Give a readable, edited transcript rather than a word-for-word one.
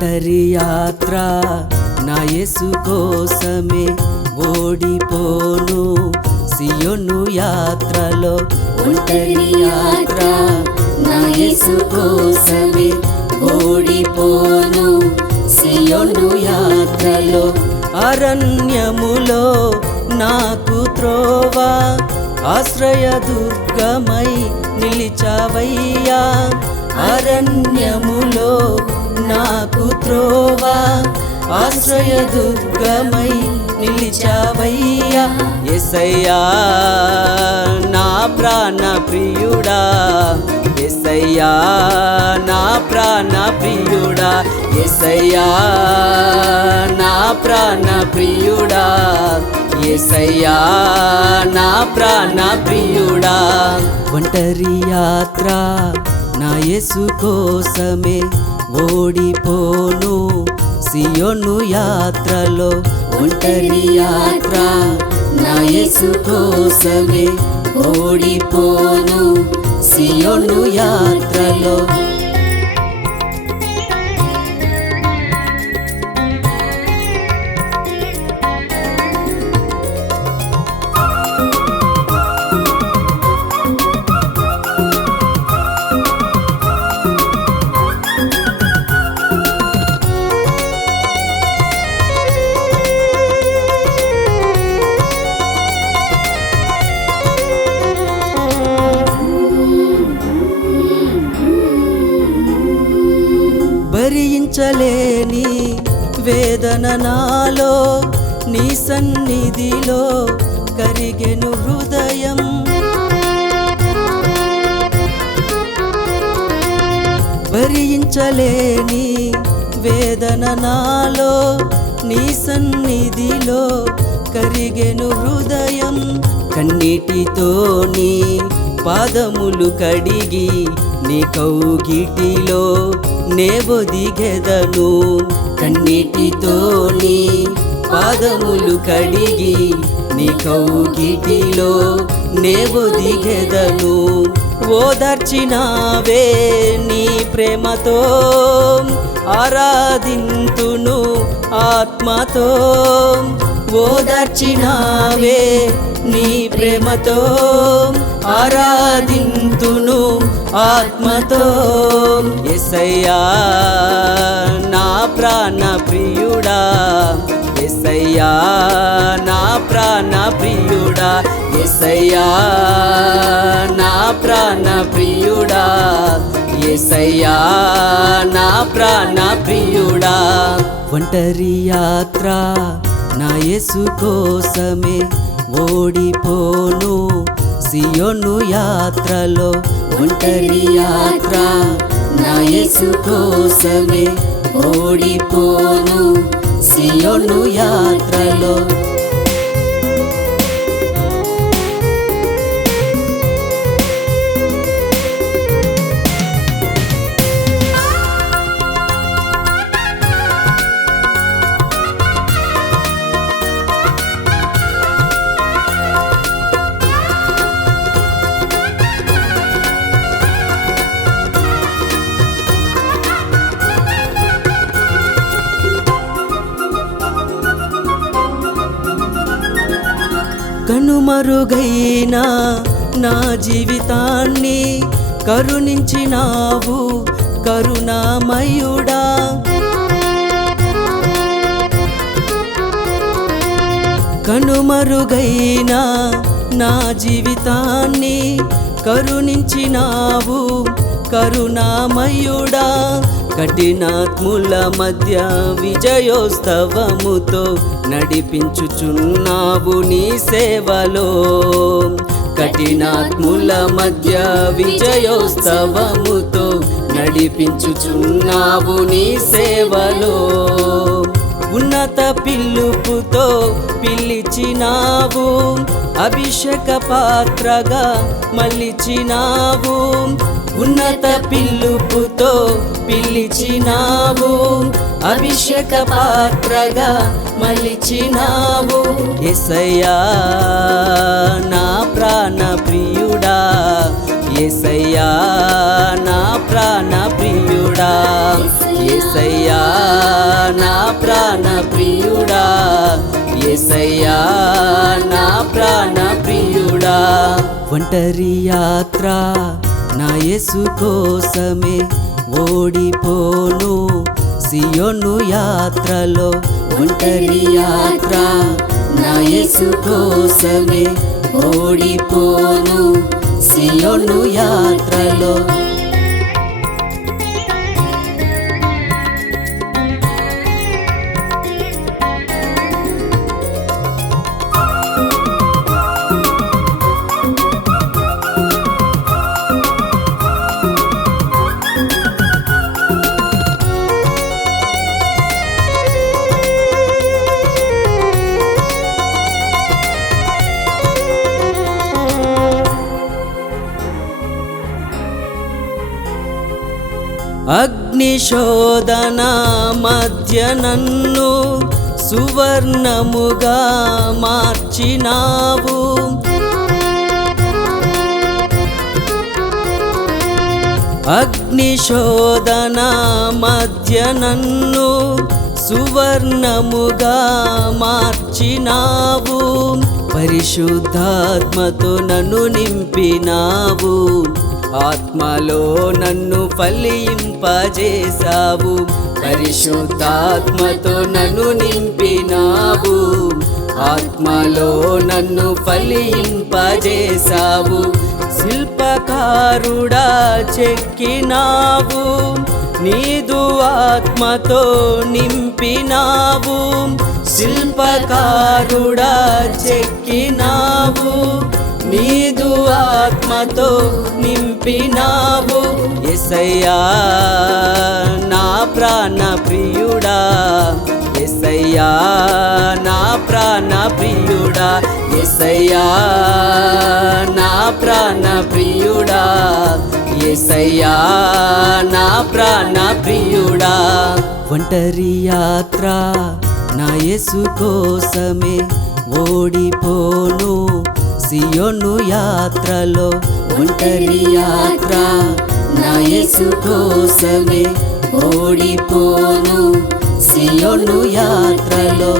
ఒంటరి యాత్ర నా యేసు కోసమే ఓడిపోను సియోను యాత్రలో. ఒంటరి యాత్ర నా యేసు కోసమే ఓడిపోను సియోను యాత్రలో. అరణ్యములో నాకు త్రోవ ఆశ్రయ దుర్గమై నిలిచావయ్యా. అరణ్యములో నాకు త్రోవ ఆశ్రయ దుర్గమై నిలిచావయ్యా. యేసయ్యా నా ప్రాణ ప్రియుడా, యేసయ్యా నా ప్రాణ ప్రియుడా, యేసయ్యా నా ప్రాణ ప్రియుడా, యేసయ్యా నా ప్రాణ ప్రియుడా. ఒంటరి యాత్ర నా యేసు కోసమే ఓడిపోను సియోను యాత్రలో. ఒంటరి యాత్ర నా యేసు కోసమే ఓడిపోను సియోను యాత్రలో. భరించలేని వేదన నాలో నీ సన్నిధిలో కరిగెను హృదయం. భరించలేని వేదన నాలో నీ సన్నిధిలో కరిగెను హృదయం. కన్నీటితో నీ పాదములు కడిగి నీ కౌగిటిలో నే ఒదిగెదను. కన్నీటితో నీ పాదములు కడిగి నీ కౌగిటిలో నే ఒదిగెదను. ఓదార్చినావే నీ ప్రేమతో ఆరాధింతును ఆత్మతో. ఓదార్చినావే నీ ప్రేమతో ఆరాధింతును ఆత్మతో. యేసయ్యా నా ప్రాణ ప్రియుడా, యేసయ్యా నా ప్రాణ ప్రియుడా, యేసయ్యా నా ప్రాణ ప్రియుడా, యేసయ్యా నా ప్రాణ ప్రియుడా. ఒంటరి యాత్ర నా యేసు కోసమే ఓడిపోను సియోను యాత్రలో. ఒంటరి యాత్ర నా యేసు కోసమే ఓడిపోను సియోను యాత్రలో. కనుమరుగైన నా జీవితాన్ని కరుణించినావు కరుణామయుడా. కనుమరుగైన నా జీవితాన్ని కరుణించినావు కరుణామయుడా. కఠినాత్ముల మధ్య విజయోత్సవముతో నడిపించుచున్నావు నీ సేవలో. కఠినాత్ముల మధ్య విజయోత్సవముతో నడిపించుచున్నావు నీ సేవలో. ఉన్నత పిలుపుతో పిలిచినావు అభిషేక పాత్రగా మలిచినావు. ఉన్నత పిలుపుతో పిలిచినావు అభిషేక పాత్రగా మలిచినావు. యేసయ్యా నా ప్రాణ ప్రియుడా, యేసయ్యా నా ప్రాణ ప్రియుడా, యేసయ్యా నా ప్రాణ ప్రియుడా, యేసయ్యా నా ప్రాణ ప్రియుడా. ఒంటరి యాత్ర నా యేసు కోసమే, ఓడిపోను సియోను యాత్రలో. ఒంటరి యాత్ర నా యేసు కోసమే, ఓడిపోను సియోను యాత్రలో. అగ్నిశోధన మధ్య నన్ను సువర్ణముగా మార్చినావు. అగ్నిశోధన మధ్య నన్ను సువర్ణముగా మార్చినావు. పరిశుద్ధాత్మతో నన్ను నింపినావు, ఆత్మలో నన్ను ఫలింపజేసావు. పరిశుద్ధాత్మతో నన్ను నింపినావు, ఆత్మలో నన్ను ఫలింపజేసావు. శిల్పకారుడా చెక్కినావు, నీదు ఆత్మతో నింపినావు. శిల్పకారుడా చెక్కినావు, నీదు ఆత్మతో నింపినావు. యేసయ్యా నా ప్రాణ ప్రియుడా, యేసయ్యా నా ప్రాణ ప్రియుడా, యేసయ్యా నా ప్రాణ ప్రియుడా, యేసయ్యా నా ప్రాణ ప్రియుడా. ఒంటరి యాత్ర నా యేసు కోసమే, ఓడిపోను సియోను యాత్రలో. ఒంటరి యాత్ర నా యేసు కోసమే, ఓడిపోను సియోను యాత్రలో.